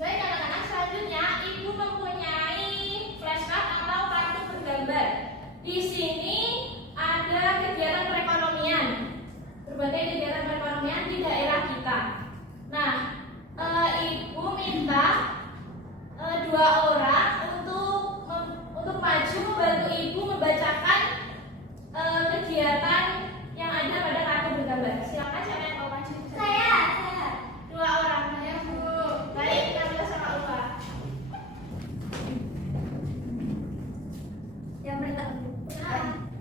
Baik anak-anak, selanjutnya Ibu mempunyai flashcard atau kartu bergambar. Di sini ada kegiatan perekonomian, berbagai kegiatan perekonomian di daerah kita. Nah, Ibu minta dua orang untuk maju membantu Ibu membacakan kegiatan yang ada pada kartu bergambar. Silakan siapa yang mau maju? Saya. Dua orang ya Bu. Baik, kita mulai sama Ulfa. Yang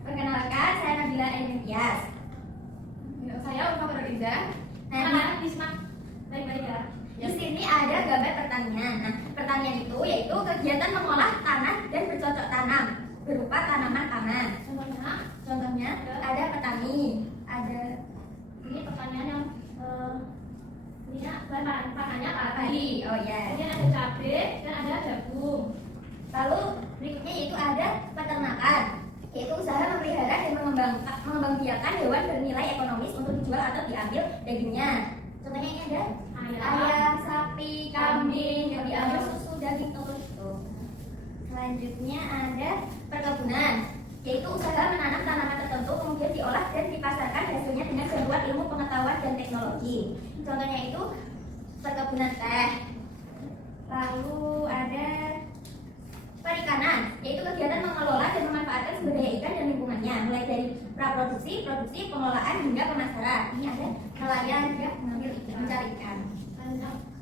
perkenalkan, saya Nabila Enias. Saya Ulfa Farodiza. Nah, Bisma. Baik-baik ya. di sini ada gambar pertanian. Nah, pertanian itu yaitu kegiatan mengolah tanah dan bercocok tanam berupa tanaman pangan. Contohnya ada petani, ada Ini pertanyaan yang ini pangannya padi. oh ya. Kemudian ada cabai dan ada jagung. Lalu berikutnya yaitu ada peternakan, yaitu usaha memelihara dan mengembangbiakan hewan bernilai ekonomis untuk dijual atau diambil dagingnya. Contohnya ini ada ayam, sapi, kambing, yang diambil susu, daging, telur itu. Selanjutnya ada perkebunan, yaitu usaha menanam tanaman tertentu kemudian diolah dan dipasarkan hasilnya dengan bantuan ilmu pengetahuan dan teknologi. Contohnya itu perkebunan teh. Lalu ada perikanan, yaitu kegiatan mengelola dan memanfaatkan sumber daya ikan dan lingkungannya, mulai dari praproduksi, produksi, pengelolaan hingga pemasaran. Ini ada nelayan juga mengambil ikan, mencari ikan.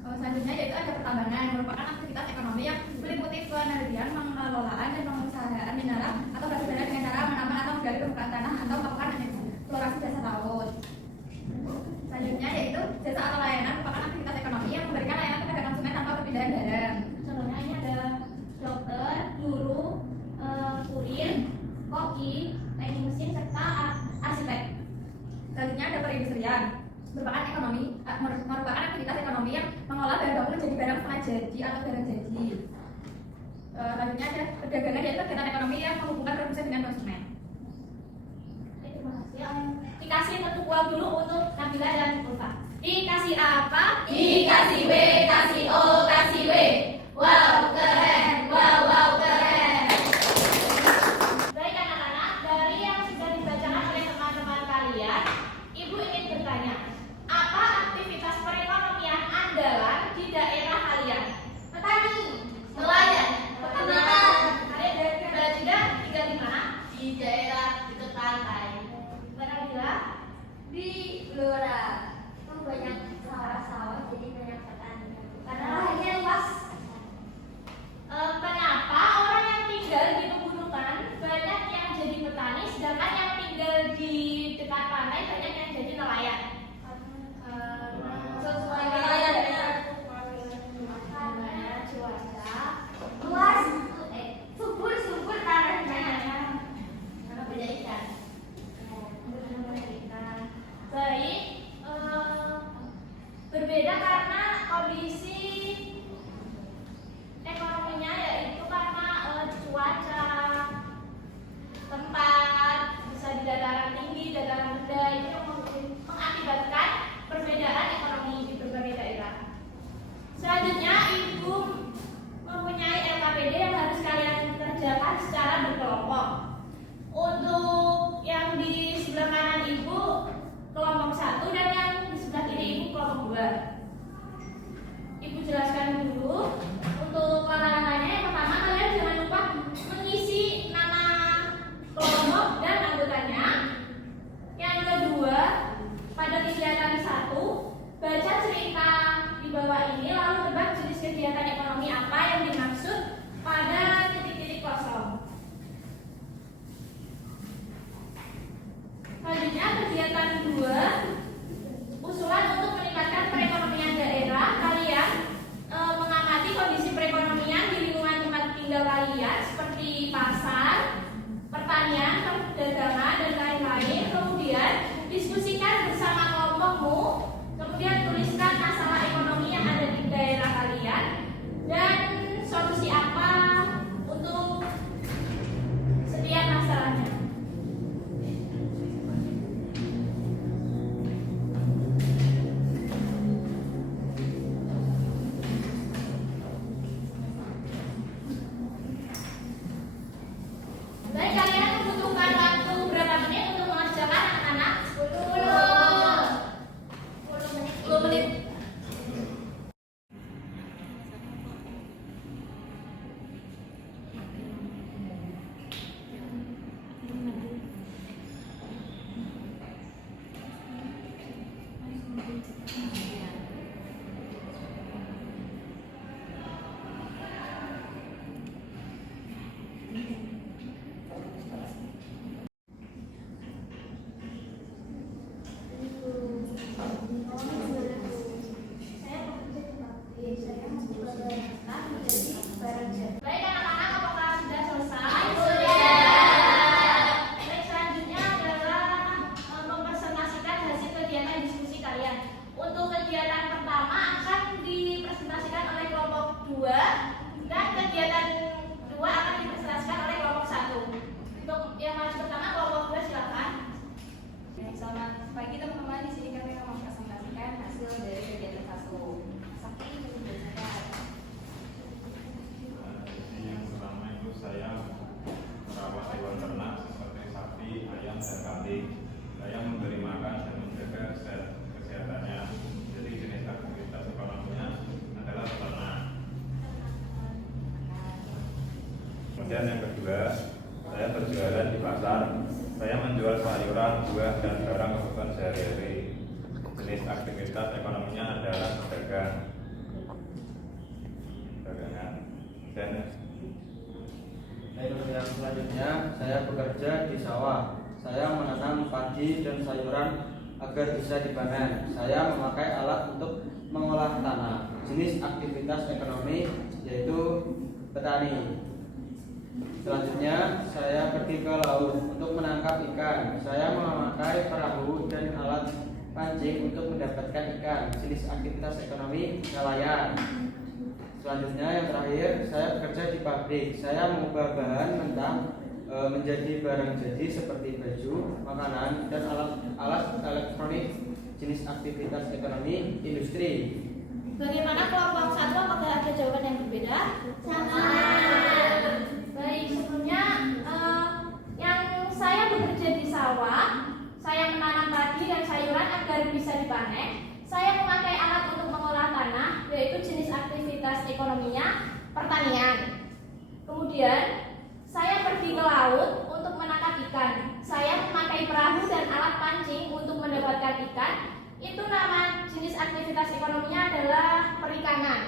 Selanjutnya yaitu ada pertambangan, merupakan aktivitas ekonomi yang meliputi penelitian, pengelolaan dan pengusahaan mineral atau batu bara dengan cara menambang atau menggali permukaan tanah atau melakukan eksplorasi dasar laut. Selanjutnya yaitu jasa atau layanan, merupakan aktivitas ekonomi yang memberikan layanan kepada konsumen tanpa perpindahan barang. Contohnya ini ada dokter, guru, kurir, koki, teknik mesin serta arsitek. Selanjutnya ada perindustrian, merupakan aktivitas ekonomi yang mengolah bahan baku menjadi barang setengah jadi atau barang jadi. Selanjutnya ada perdagangan, yaitu kegiatan ekonomi yang menghubungkan produsen dengan konsumen. Terima kasih. Dikasih bentuk uang dulu untuk Nabila dan Ulfa. Dikasih apa? Dikasih B, kasih O, kasih W. Wow, keren, wow, keren. Baik anak-anak, dari yang sudah dibacakan oleh teman-teman kalian, Ibu ingin bertanya, apa aktivitas perekonomian andalan di daerah kalian? Petani, nelayan, peternakan. Kalian dari tidak tinggal di mana? Di daerah dekat pantai. Nabila? Di Blora. Itu banyak sawah-sawah, jadi banyak petani. Karena lahannya luas. Kenapa orang yang tinggal di pegunungan banyak yang jadi petani, sedangkan yang tinggal di dekat pantai banyak yang jadi nelayan? Sesuai wilayahnya. Karena cuaca, Luas. Subur tanahnya. karena beda ikan. Baik, berbeda karena kondisi ekonominya, yaitu karena cuaca, tempat, bisa di dataran tinggi, dataran rendah, itu yang mengakibatkan perbedaan ekonomi. bawah ini, lalu tebak jenis kegiatan ekonomi apa yang dimaksud pada titik-titik kosong. Selanjutnya kegiatan 2, usulan untuk meningkatkan perekonomian daerah. Kalian mengamati kondisi perekonomian di lingkungan tempat tinggal kalian seperti pasar, pertanian, perdagangan, dan lain-lain. Kemudian diskusikan bersama kelompokmu. Kemudian tuliskan masalah ekonomi yang ada di daerah kalian dan solusi apa untuk setiap masalahnya. Baik, kalian membutuhkan waktu berapa menit untuk mengerjakan anak-anak? 10 menit. Baik anak-anak, apakah sudah selesai? Baik, selanjutnya adalah mempresentasikan hasil kegiatan diskusi kalian. Untuk kegiatan pertama akan dipresentasikan oleh kelompok 2 dan kegiatan 2 akan dipresentasikan oleh kelompok 1. Untuk yang maju pertama kelompok 2 silakan. Selamat pagi teman-teman, di sini kami akan mempresentasikan hasil dari kegiatan 1. Sakti itu biasanya. Yang pertama itu saya merawat hewan ternak seperti sapi, ayam, dan kambing. Saya memberi makan dan menjaga kesehatannya. Jadi jenis aktivitas ekonominya adalah ternak. Kemudian yang kedua, saya berjualan di pasar. Saya menjual sayuran, buah, dan barang kebutuhan sehari-hari. Jenis aktivitas ekonominya adalah dagangan. Dan Baik, yang selanjutnya saya bekerja di sawah. Saya menanam padi dan sayuran agar bisa dipanen. Saya memakai alat untuk mengolah tanah. Jenis aktivitas ekonomi yaitu petani. Selanjutnya saya pergi ke laut untuk menangkap ikan. Saya memakai perahu dan alat pancing untuk mendapatkan ikan. Jenis aktivitas ekonomi nelayan. Selanjutnya yang terakhir, saya bekerja di pabrik. Saya mengubah bahan mentah menjadi barang jadi seperti baju, makanan, dan alat elektronik. Jenis aktivitas ekonomi industri. Bagaimana kelompok 1, apakah ada jawaban yang berbeda? Sama. Baik, sebelumnya yang saya bekerja di sawah, saya menanam padi dan sayuran agar bisa dipanen. Saya memakai alat untuk mengolah tanah, yaitu jenis aktivitas ekonominya pertanian. Kemudian saya pergi ke laut untuk menangkap ikan. Saya memakai perahu dan alat pancing untuk mendapatkan ikan. Itu nama jenis aktivitas ekonominya adalah perikanan.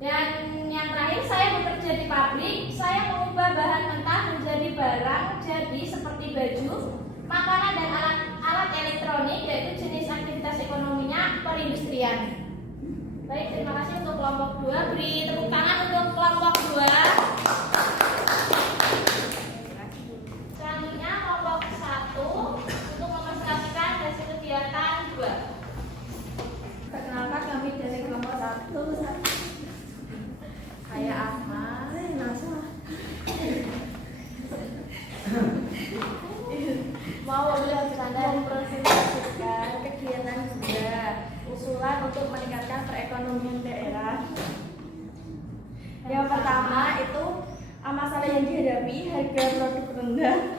Dan yang terakhir, saya bekerja di pabrik. Saya mengubah bahan mentah menjadi barang jadi seperti baju, makanan, dan alat elektronik, yaitu jenis aktivitas ekonominya perindustrian. Baik, terima kasih untuk kelompok 2. Beri tepuk tangan untuk kelompok 2. Selanjutnya kelompok 1 untuk mempresentasikan hasil kegiatan 2. Perkenalkan, kami dari kelompok 1. Saya Asma. Mau mempresentasikan kegiatan 2, usulan untuk meningkatkan perekonomian daerah. Yang pertama itu masalah yang dihadapi, harga produk rendah.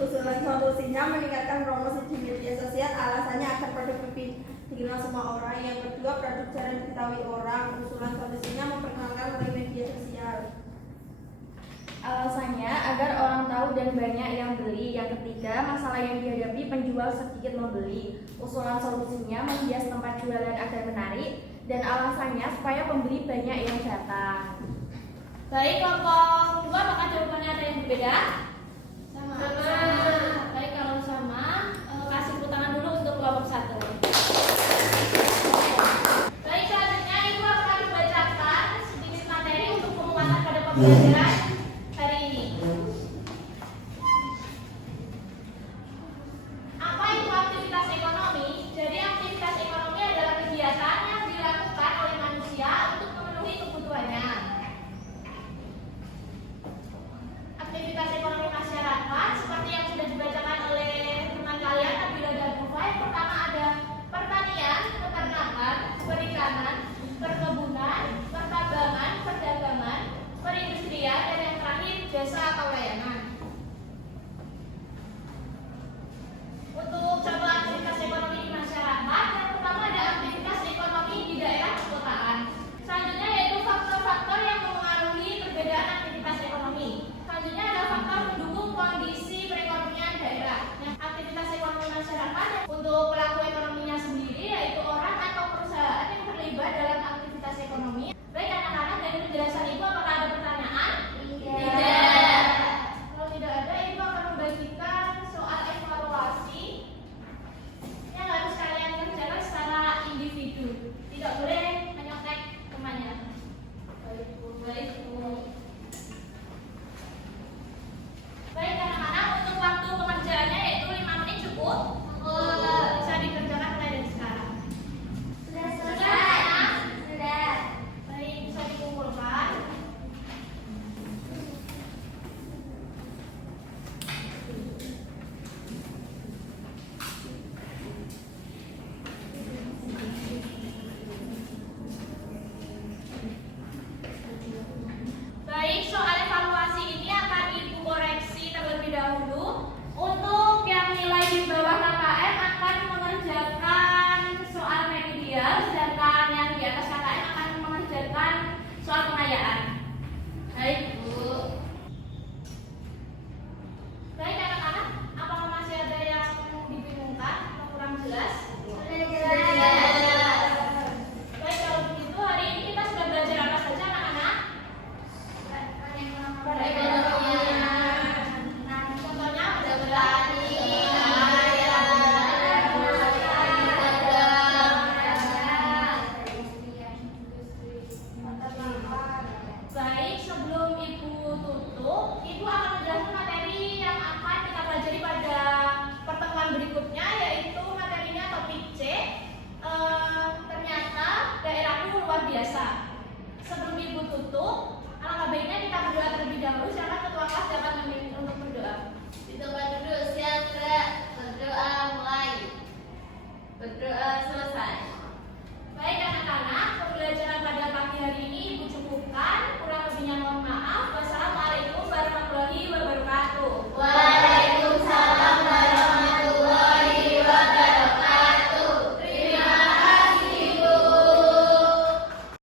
Usulan solusinya meningkatkan promosi di media sosial, alasannya agar produk lebih dikenal semua orang. Yang kedua, produk jarang diketahui orang. Usulan solusinya memperkenalkan melalui media sosial. Alasannya agar orang tahu dan banyak yang beli. Yang ketiga, masalah yang dihadapi penjual sedikit membeli. Usulan solusinya menghias tempat jualan agar menarik, dan alasannya supaya pembeli banyak yang datang. Baik, kelompok 2 apakah jawabannya ada yang berbeda? Sama. Baik, kalau sama, kasih tepuk tangan dulu untuk kelompok 1. Baik, selanjutnya Ibu akan membacakan sedikit materi untuk penguatan pada pembelajaran hari ini. Apa itu aktivitas ekonomi? Jadi aktivitas ekonomi adalah kegiatan yang dilakukan oleh manusia untuk memenuhi kebutuhannya. Aktivitas ekonomi masyarakat seperti yang sudah dibacakan oleh teman kalian Nabila dan Mufa. Yang pertama ada pertanian, peternakan, perikanan, perkebunan, pertambangan, perdagangan, perindustrian, dan yang terakhir jasa atau layanan. Untuk contoh aktivitas ekonomi di masyarakat, yang pertama ada aktivitas ekonomi di daerah perkotaan. Selanjutnya yaitu faktor-faktor yang mempengaruhi perbedaan aktivitas ekonomi. Selanjutnya ada faktor mendukung kondisi perekonomian daerah. Yang aktivitas ekonomi masyarakat untuk pelaku ekonominya sendiri yaitu orang atau perusahaan yang terlibat dalam aktivitas ekonomi. Baik anak-anak, dari penjelasan Ibu apakah ada pertanyaan? Tidak. Kalau tidak ada, Ibu akan membagikan soal evaluasi yang harus kalian kerjakan secara individu. Tidak boleh menyontek temannya. Baik, Bu. Baik anak-anak, untuk waktu pengerjaannya yaitu 5 menit cukup. Bisa dikerjakan mulai dari sekarang. Sudah. Baik, bisa dikumpulkan. Baik, soal evaluasi ini akan Ibu koreksi terlebih dahulu. Untuk yang nilai di bawah KKM akan mengerjakan soal remedial, sedangkan yang di atas KKM akan mengerjakan soal pengayaan. Baik, Bu. Baik anak-anak, apakah masih ada yang dibingungkan atau kurang jelas? Baik, kalau begitu hari ini kita sudah belajar apa saja anak-anak? Contohnya baik, sebelum Ibu tutup, Ibu akan menjelaskan materi yang akan kita pelajari pada pertemuan berikutnya, yaitu materinya topik C. Ternyata daerahku luar biasa. Sebelum Ibu tutup, alangkah baiknya kita berdoa terlebih dahulu. Silakan ketua kelas dapat memimpin untuk berdoa. Di tempat duduk siap gerak, berdoa mulai. Berdoa